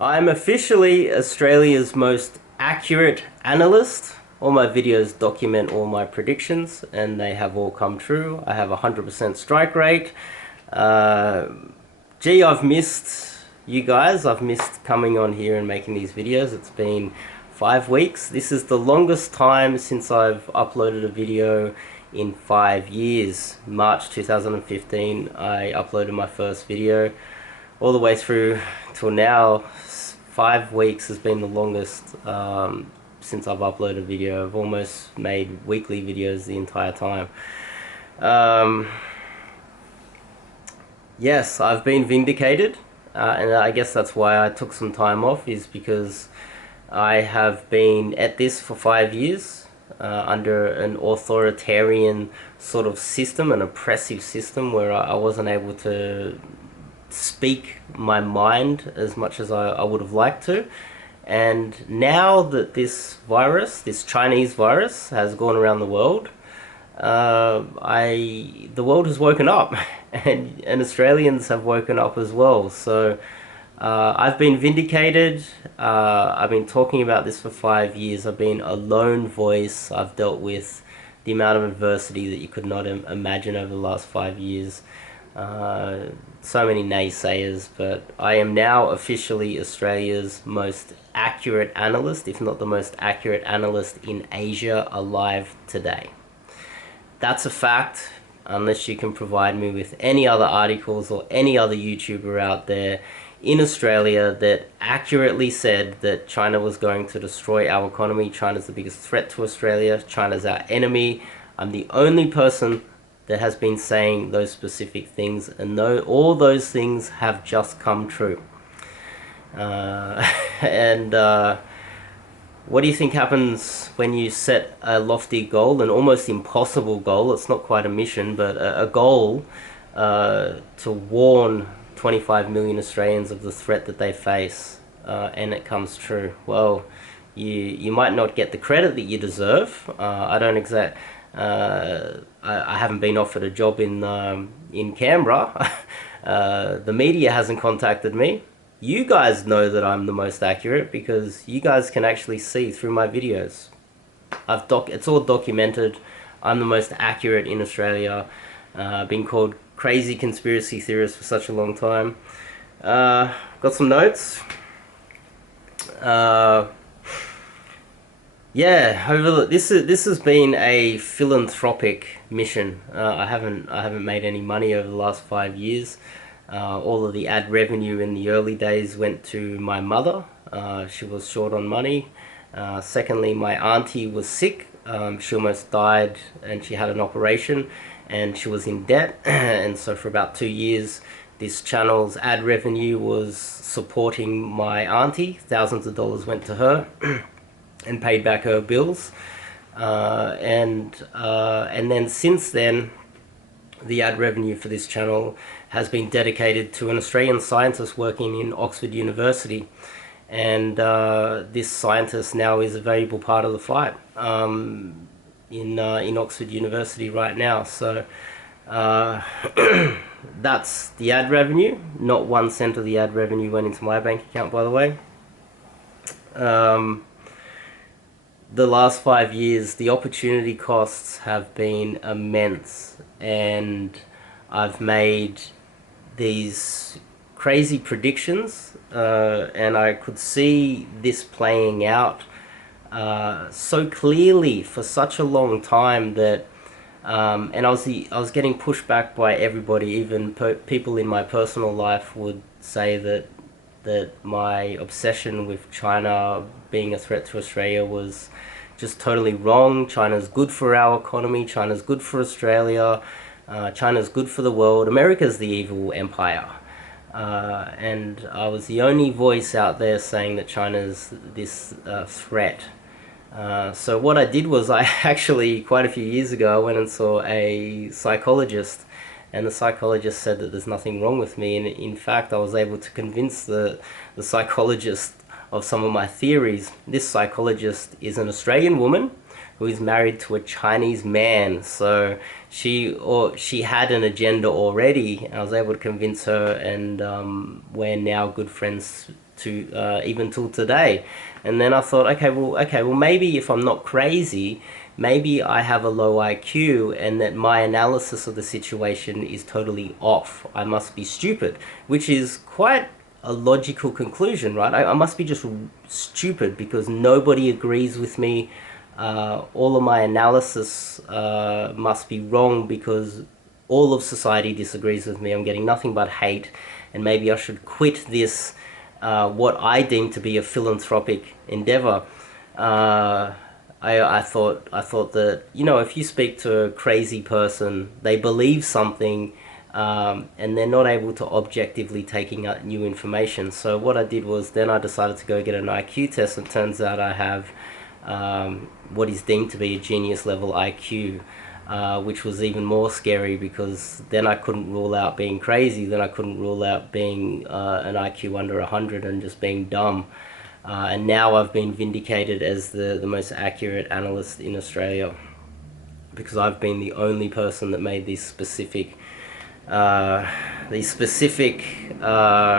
I'm officially Australia's most accurate analyst. All my videos document all my predictions, and they have all come true. I have a 100% strike rate. Uh, I've missed you guys. I've missed coming on here and making these videos. It's been 5 weeks. This is the longest time since I've uploaded a video in 5 years. March 2015, I uploaded my first video. All the way through till now, 5 weeks has been the longest since I've uploaded a video. I've almost made weekly videos the entire time. Yes, I've been vindicated, and I guess that's why I took some time off, is because I have been at this for 5 years under an authoritarian sort of system, an oppressive system, where I wasn't able to speak my mind as much as I would have liked to. And now that this virus, this Chinese virus, has gone around the world, the world has woken up, and Australians have woken up as well. So I've been vindicated. I've been talking about this for 5 years. I've been a lone voice. I've dealt with the amount of adversity that you could not imagine over the last 5 years. So many naysayers, but I am now officially Australia's most accurate analyst, if not the most accurate analyst in Asia alive today. That's a fact, unless you can provide me with any other articles or any other YouTuber out there in Australia that accurately said that China was going to destroy our economy. China's the biggest threat to Australia. China's our enemy. I'm the only person that has been saying those specific things, and all those things have just come true. What do you think happens when you set a lofty goal, an almost impossible goal? It's not quite a mission, but a goal to warn 25 million Australians of the threat that they face, and it comes true. Well, you might not get the credit that you deserve. I haven't been offered a job in Canberra. The media hasn't contacted me. You guys know that I'm the most accurate because you guys can actually see through my videos. It's all documented. I'm the most accurate in Australia. Been called crazy conspiracy theorist for such a long time. Got some notes. Yeah, this has been a philanthropic mission. I haven't made any money over the last 5 years. All of the ad revenue in the early days went to my mother. She was short on money. Secondly, my auntie was sick. She almost died, and she had an operation, and she was in debt. And so for about 2 years, this channel's ad revenue was supporting my auntie. Thousands of dollars went to her and paid back her bills. And then since then, the ad revenue for this channel has been dedicated to an Australian scientist working in Oxford University. And this scientist now is a valuable part of the fight in Oxford University right now. So that's the ad revenue. Not 1 cent of the ad revenue went into my bank account, by the way. The last 5 years, the opportunity costs have been immense, and I've made these crazy predictions, and I could see this playing out so clearly for such a long time that, and I was getting pushed back by everybody. Even people in my personal life would say that my obsession with China being a threat to Australia was just totally wrong. China's good for our economy. China's good for Australia. China's good for the world. America's the evil empire. And I was the only voice out there saying that China's this threat. So what I did was, I actually, quite a few years ago, I went and saw a psychologist, and the psychologist said that there's nothing wrong with me. And in fact, I was able to convince the psychologist of some of my theories. This psychologist is an Australian woman who is married to a Chinese man. So she had an agenda already. I was able to convince her, and we're now good friends to even till today. And then I thought, okay, well maybe if I'm not crazy, maybe I have a low IQ and that my analysis of the situation is totally off. I must be stupid, which is quite a logical conclusion, right? I must be just stupid because nobody agrees with me. All of my analysis must be wrong because all of society disagrees with me. I'm getting nothing but hate, and maybe I should quit this, what I deem to be a philanthropic endeavor. I thought that, you know, if you speak to a crazy person, they believe something, and they're not able to objectively taking out new information. So what I did was then I decided to go get an IQ test, and it turns out I have what is deemed to be a genius level IQ, which was even more scary because then I couldn't rule out being crazy, then I couldn't rule out being an IQ under 100 and just being dumb. And now I've been vindicated as the most accurate analyst in Australia because I've been the only person that made these specific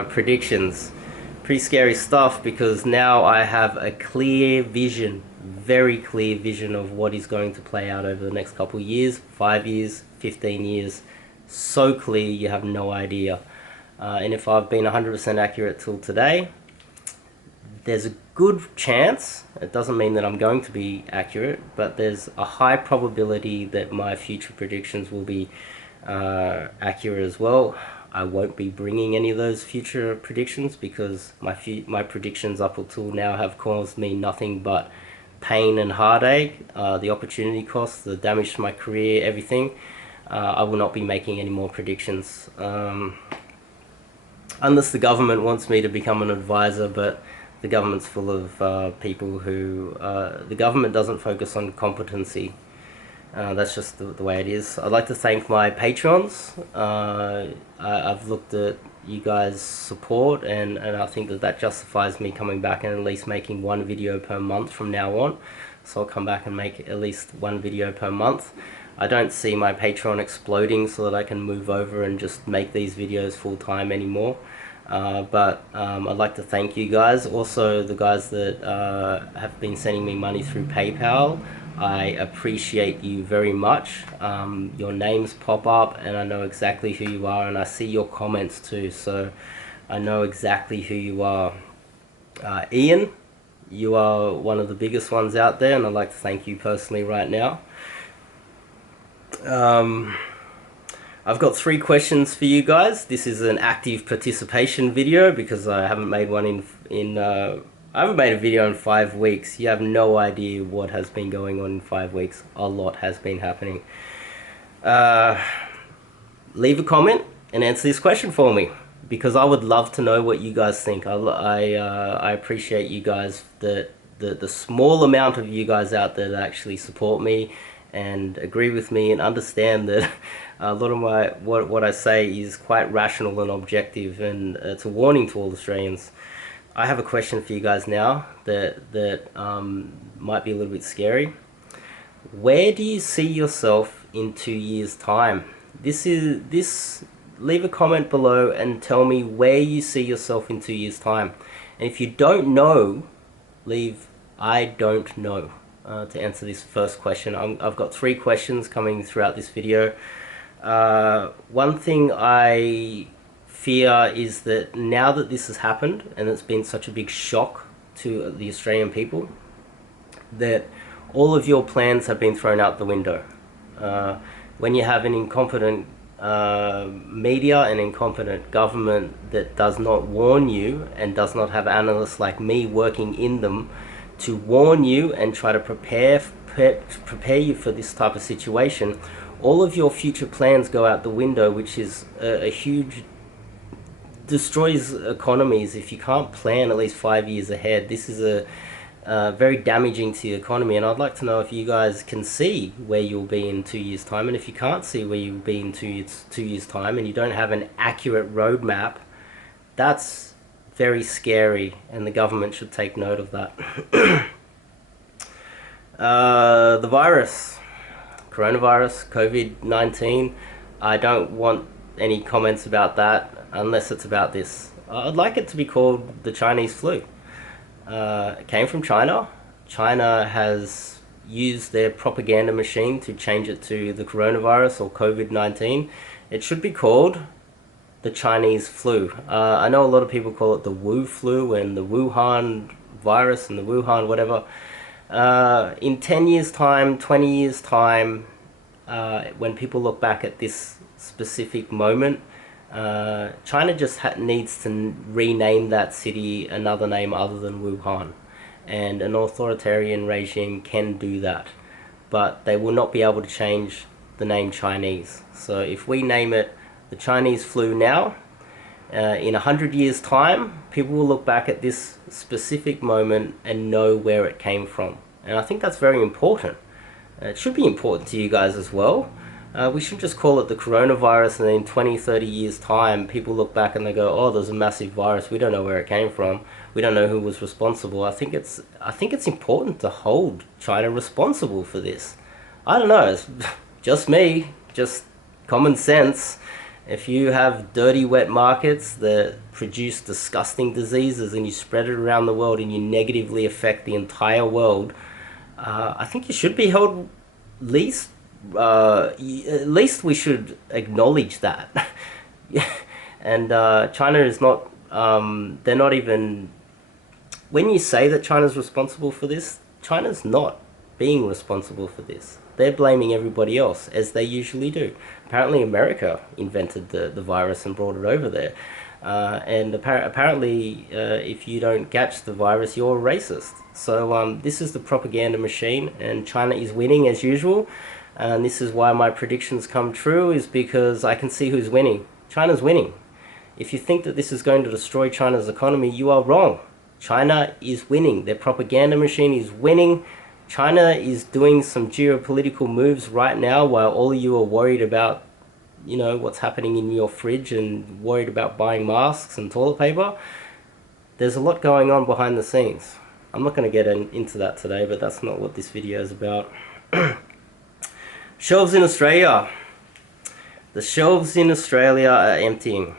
predictions. Pretty scary stuff because now I have a clear vision, very clear vision of what is going to play out over the next couple of years, 5 years, 15 years. So clear you have no idea. And if I've been 100% accurate till today, there's a good chance, it doesn't mean that I'm going to be accurate, but there's a high probability that my future predictions will be accurate as well. I won't be bringing any of those future predictions because my predictions up until now have caused me nothing but pain and heartache, the opportunity cost, the damage to my career, everything. I will not be making any more predictions unless the government wants me to become an advisor, but the government's full of people who... the government doesn't focus on competency. That's just the way it is. I'd like to thank my patrons. I've looked at you guys' support, and I think that justifies me coming back and at least making one video per month from now on. So I'll come back and make at least one video per month. I don't see my Patreon exploding so that I can move over and just make these videos full time anymore. But I'd like to thank you guys. Also, the guys that have been sending me money through PayPal, I appreciate you very much. Your names pop up and I know exactly who you are, and I see your comments too, so I know exactly who you are. Ian, you are one of the biggest ones out there, and I'd like to thank you personally right now. I've got 3 questions for you guys. This is an active participation video because I haven't made one I haven't made a video in 5 weeks. You have no idea what has been going on in 5 weeks. A lot has been happening. Leave a comment and answer this question for me because I would love to know what you guys think. I appreciate you guys, the small amount of you guys out there that actually support me and agree with me and understand that a lot of what I say is quite rational and objective, and it's a warning to all Australians. I have a question for you guys now that might be a little bit scary. Where do you see yourself in 2 years' time? Leave a comment below and tell me where you see yourself in 2 years' time. And if you don't know, leave I don't know to answer this first question. I've got 3 questions coming throughout this video. One thing I fear is that now that this has happened and it's been such a big shock to the Australian people, that all of your plans have been thrown out the window. When you have an incompetent media and incompetent government that does not warn you and does not have analysts like me working in them to warn you and try to prepare you for this type of situation, all of your future plans go out the window, which is a huge... destroys economies. If you can't plan at least 5 years ahead, this is very damaging to the economy. And I'd like to know if you guys can see where you'll be in 2 years' time, and if you can't see where you'll be in 2 years' time and you don't have an accurate roadmap, that's very scary, and the government should take note of that. The virus, coronavirus, COVID-19, I don't want any comments about that unless it's about this. I'd like it to be called the Chinese flu. It came from China. China has used their propaganda machine to change it to the coronavirus or COVID-19. It should be called the Chinese flu. I know a lot of people call it the Wu flu and the Wuhan virus and the Wuhan whatever. In 10 years' time, 20 years' time, when people look back at this specific moment, China just needs to rename that city another name other than Wuhan. And an authoritarian regime can do that. But they will not be able to change the name Chinese. So if we name it the Chinese flu now, in 100 years' time, people will look back at this specific moment and know where it came from. And I think that's very important. It should be important to you guys as well. We should just call it the coronavirus, and then in 20, 30 years' time, people look back and they go, oh, there's a massive virus. We don't know where it came from. We don't know who was responsible. I think it's important to hold China responsible for this. I don't know. It's just me, just common sense. If you have dirty, wet markets that produce disgusting diseases and you spread it around the world and you negatively affect the entire world, I think you should be held least. At least we should acknowledge that. And China is not. They're not even. When you say that China's responsible for this, China's not being responsible for this. They're blaming everybody else, as they usually do. Apparently America invented the virus and brought it over there. And apparently if you don't catch the virus, you're racist. So this is the propaganda machine, and China is winning as usual. And this is why my predictions come true, is because I can see who's winning. China's winning. If you think that this is going to destroy China's economy, you are wrong. China is winning. Their propaganda machine is winning. China is doing some geopolitical moves right now while all of you are worried about, you know, what's happening in your fridge and worried about buying masks and toilet paper. There's a lot going on behind the scenes. I'm not going to get into that today, but that's not what this video is about. Shelves in Australia. The shelves in Australia are emptying.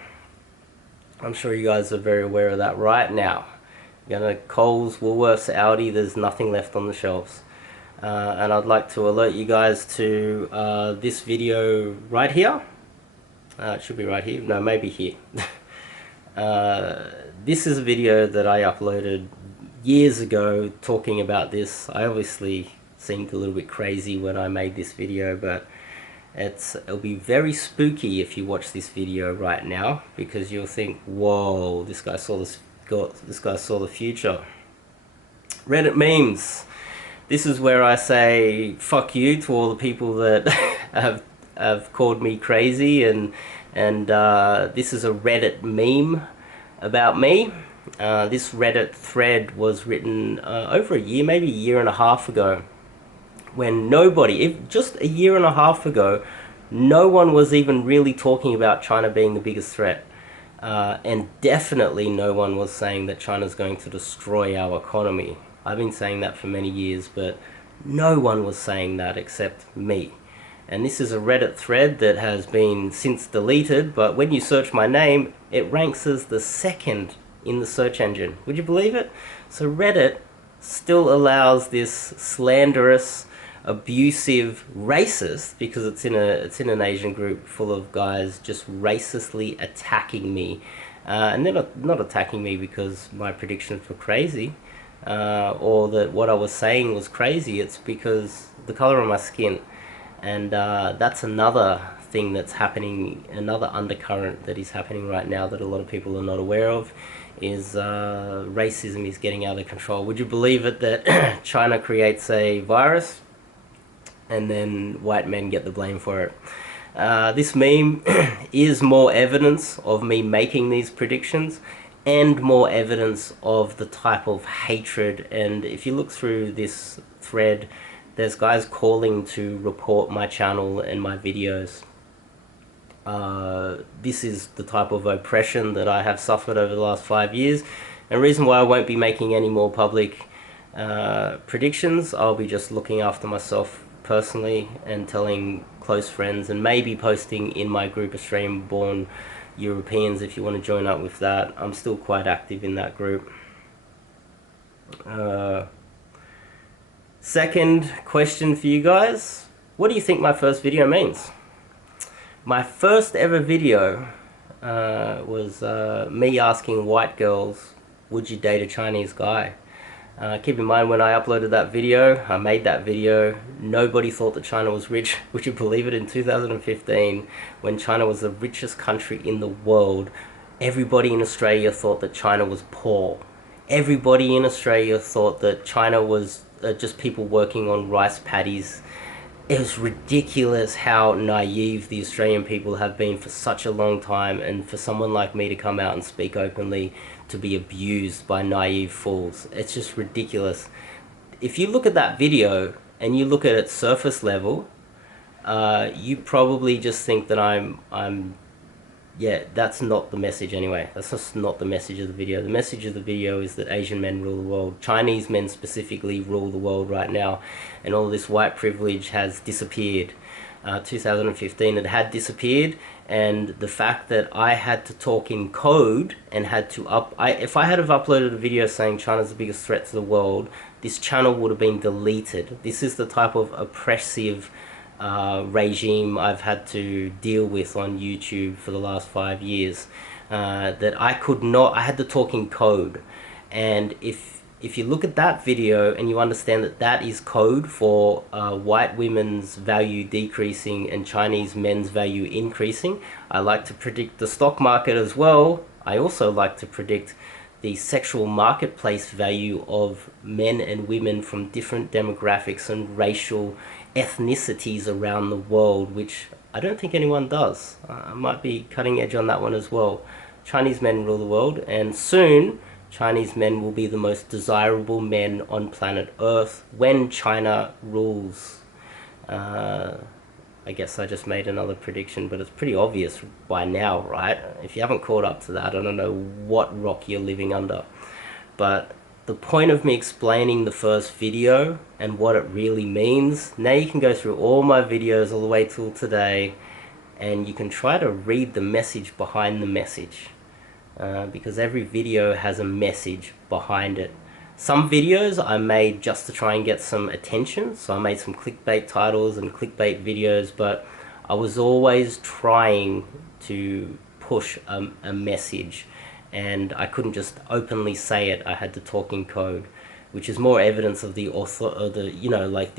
I'm sure you guys are very aware of that right now. You know, Coles, Woolworths, Aldi, there's nothing left on the shelves. And I'd like to alert you guys to this video right here. It should be right here. No, maybe here. This is a video that I uploaded years ago talking about this. I obviously seemed a little bit crazy when I made this video, but it'll be very spooky if you watch this video right now, because you'll think, whoa, this guy saw the future. Reddit memes. This is where I say fuck you to all the people that have called me crazy, and this is a Reddit meme about me. This Reddit thread was written over a year, maybe a year and a half ago, when just a year and a half ago, no one was even really talking about China being the biggest threat. And definitely no one was saying that China's going to destroy our economy. I've been saying that for many years, but no one was saying that except me. And this is a Reddit thread that has been since deleted, but when you search my name, it ranks as the second in the search engine. Would you believe it? So Reddit still allows this slanderous, abusive, racist, because it's in an Asian group full of guys just racistly attacking me, and they're not attacking me because my predictions were crazy, or that what I was saying was crazy. It's because the color of my skin, and that's another thing that's happening, another undercurrent that is happening right now that a lot of people are not aware of, is racism is getting out of control. Would you believe it that China creates a virus and then white men get the blame for it? This meme is more evidence of me making these predictions, and more evidence of the type of hatred. And if you look through this thread, there's guys calling to report my channel and my videos. This is the type of oppression that I have suffered over the last 5 years, and the reason why I won't be making any more public predictions. I'll be just looking after myself personally and telling close friends, and maybe posting in my group Australian born Europeans if you want to join up with that. I'm still quite active in that group. Second question for you guys. What do you think my first video means? My first ever video was me asking white girls, would you date a Chinese guy? Keep in mind, when I uploaded that video, I made that video, nobody thought that China was rich. Would you believe it? In 2015, when China was the richest country in the world, everybody in Australia thought that China was poor. Everybody in Australia thought that China was just people working on rice paddies. It was ridiculous how naive the Australian people have been for such a long time, and for someone like me to come out and speak openly to be abused by naive fools. It's just ridiculous. If you look at that video and you look at it surface level, you probably just think that yeah, that's not the message anyway. That's just not the message of the video. The message of the video is that Asian men rule the world. Chinese men specifically rule the world right now. And all this white privilege has disappeared. 2015 it had disappeared. And the fact that I had to talk in code and had to if I had have uploaded a video saying China's the biggest threat to the world, this channel would have been deleted. This is the type of oppressive regime I've had to deal with on YouTube for the last 5 years, that I had to talk in code. And if you look at that video and you understand that that is code for white women's value decreasing and Chinese men's value increasing, I like to predict the stock market as well. I also like to predict the sexual marketplace value of men and women from different demographics and racial ethnicities around the world, which I don't think anyone does. I might be cutting edge on that one as well. Chinese men rule the world, and soon Chinese men will be the most desirable men on planet Earth when China rules. I guess I just made another prediction, but it's pretty obvious by now, right? If you haven't caught up to that, I don't know what rock you're living under. But the point of me explaining the first video and what it really means, now you can go through all my videos all the way till today, and you can try to read the message behind the message. Because every video has a message behind it. Some videos I made just to try and get some attention, so I made some clickbait titles and clickbait videos, but I was always trying to push a message, and I couldn't just openly say it. I had to talk in code, which is more evidence of the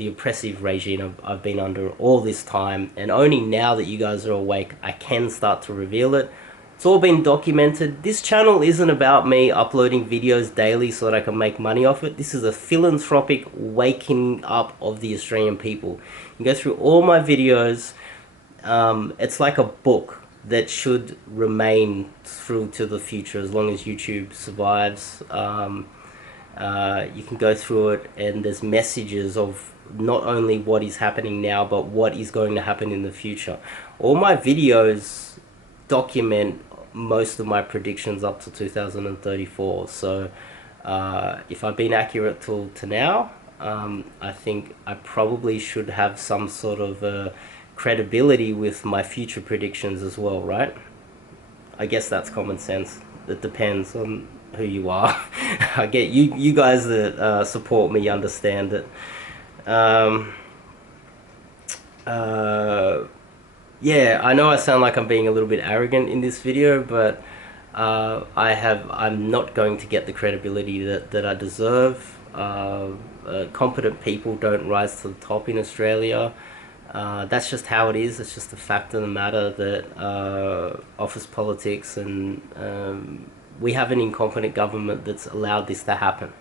oppressive regime I've been under all this time, and only now that you guys are awake, I can start to reveal it. It's all been documented. This channel isn't about me uploading videos daily so that I can make money off it. This is a philanthropic waking up of the Australian people. You go through all my videos. It's like a book that should remain through to the future as long as YouTube survives. You can go through it, and there's messages of not only what is happening now, but what is going to happen in the future. All my videos document most of my predictions up to 2034. So if I've been accurate to now, I think I probably should have some sort of credibility with my future predictions as well, right? I guess that's common sense. It depends on who you are. I get you guys that support me understand it. Yeah, I know I sound like I'm being a little bit arrogant in this video, but I'm not going to get the credibility that I deserve. Competent people don't rise to the top in Australia. That's just how it is. It's just a fact of the matter that office politics and we have an incompetent government that's allowed this to happen.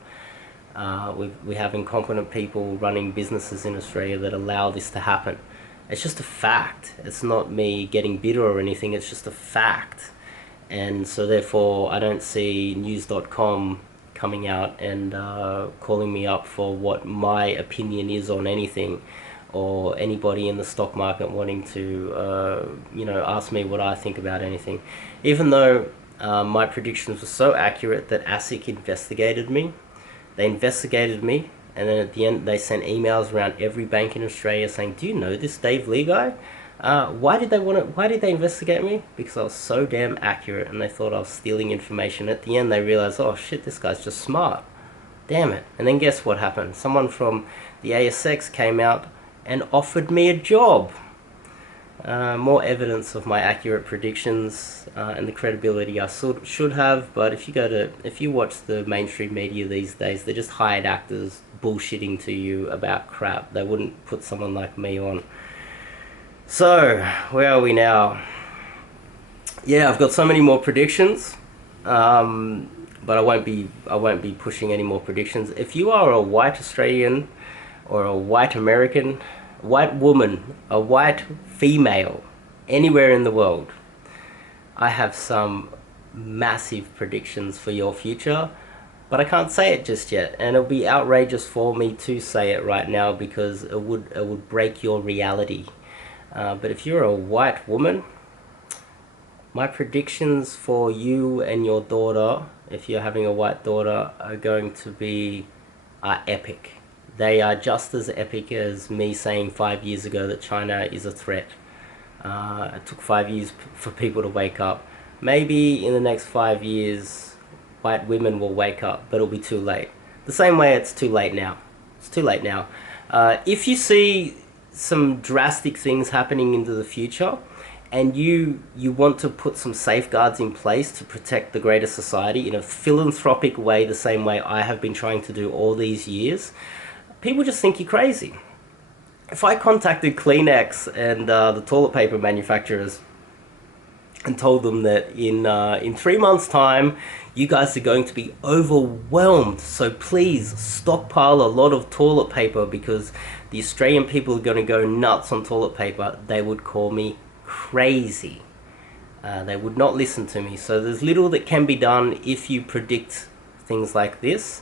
We have incompetent people running businesses in Australia that allow this to happen. It's just a fact. It's not me getting bitter or anything. It's just a fact. And so therefore I don't see news.com coming out and calling me up for what my opinion is on anything, or anybody in the stock market wanting to ask me what I think about anything. Even though my predictions were so accurate that ASIC investigated me. They investigated me, and then at the end they sent emails around every bank in Australia saying, do you know this Dave Lee guy? Why did they want to? Why did they investigate me? Because I was so damn accurate, and they thought I was stealing information. At the end, they realized, oh shit, this guy's just smart. Damn it! And then guess what happened? Someone from the ASX came out and offered me a job. More evidence of my accurate predictions and the credibility I should have. But if you watch the mainstream media these days, they're just hired actors bullshitting to you about crap. They wouldn't put someone like me on. So where are we now? Yeah, I've got so many more predictions, but I won't be pushing any more predictions. If you are a white Australian or a white American, white woman, a white female, anywhere in the world, I have some massive predictions for your future, but I can't say it just yet, and it'll be outrageous for me to say it right now because it would break your reality. But if you're a white woman, my predictions for you and your daughter, if you're having a white daughter, are going to be epic. They are just as epic as me saying 5 years ago that China is a threat. It took 5 years for people to wake up. Maybe in the next 5 years, white women will wake up, but it'll be too late. The same way it's too late now. It's too late now. If you see some drastic things happening into the future, and you want to put some safeguards in place to protect the greater society in a philanthropic way, the same way I have been trying to do all these years, people just think you're crazy. If I contacted Kleenex and the toilet paper manufacturers and told them that in 3 months' time, you guys are going to be overwhelmed, so please stockpile a lot of toilet paper because the Australian people are going to go nuts on toilet paper, they would call me crazy. They would not listen to me. So there's little that can be done if you predict things like this.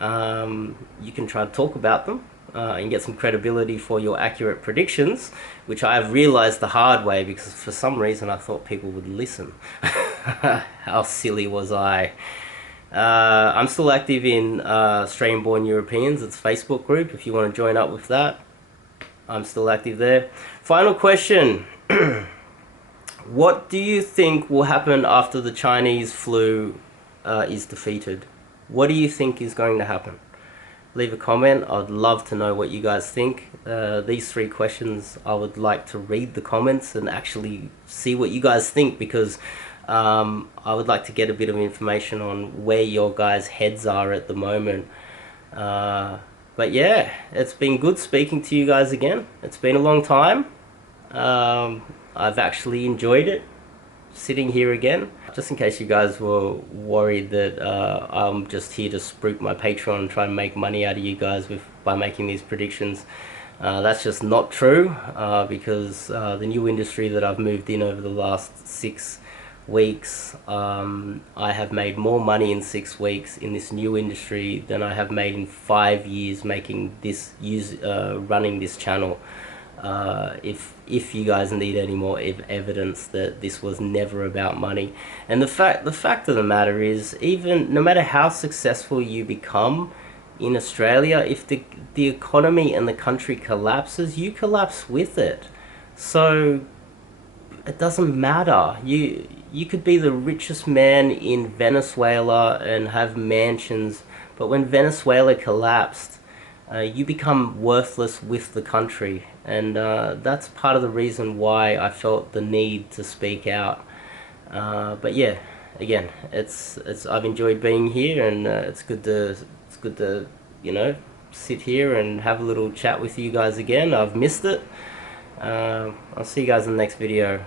You can try to talk about them and get some credibility for your accurate predictions, which I have realized the hard way because for some reason I thought people would listen. How silly was I? I'm still active in Australian Born Europeans. It's a Facebook group if you want to join up with that. I'm still active there. Final question. What do you think will happen after the Chinese flu is defeated? What do you think is going to happen? Leave a comment. I'd love to know what you guys think. These 3 questions, I would like to read the comments and actually see what you guys think, because I would like to get a bit of information on where your guys' heads are at the moment. But yeah, it's been good speaking to you guys again. It's been a long time. I've actually enjoyed it, sitting here again. Just in case you guys were worried that I'm just here to spruik my Patreon and try and make money out of you guys by making these predictions. That's just not true, because the new industry that I've moved in over the last 6 weeks, I have made more money in 6 weeks in this new industry than I have made in 5 years making this running this channel. If you guys need any more evidence that this was never about money. And the fact of the matter is, even no matter how successful you become in Australia, if the economy and the country collapses, you collapse with it. So it doesn't matter. You could be the richest man in Venezuela and have mansions, but when Venezuela collapsed, you become worthless with the country, and that's part of the reason why I felt the need to speak out. But yeah, again, I've enjoyed being here, and it's good to sit here and have a little chat with you guys again. I've missed it. I'll see you guys in the next video.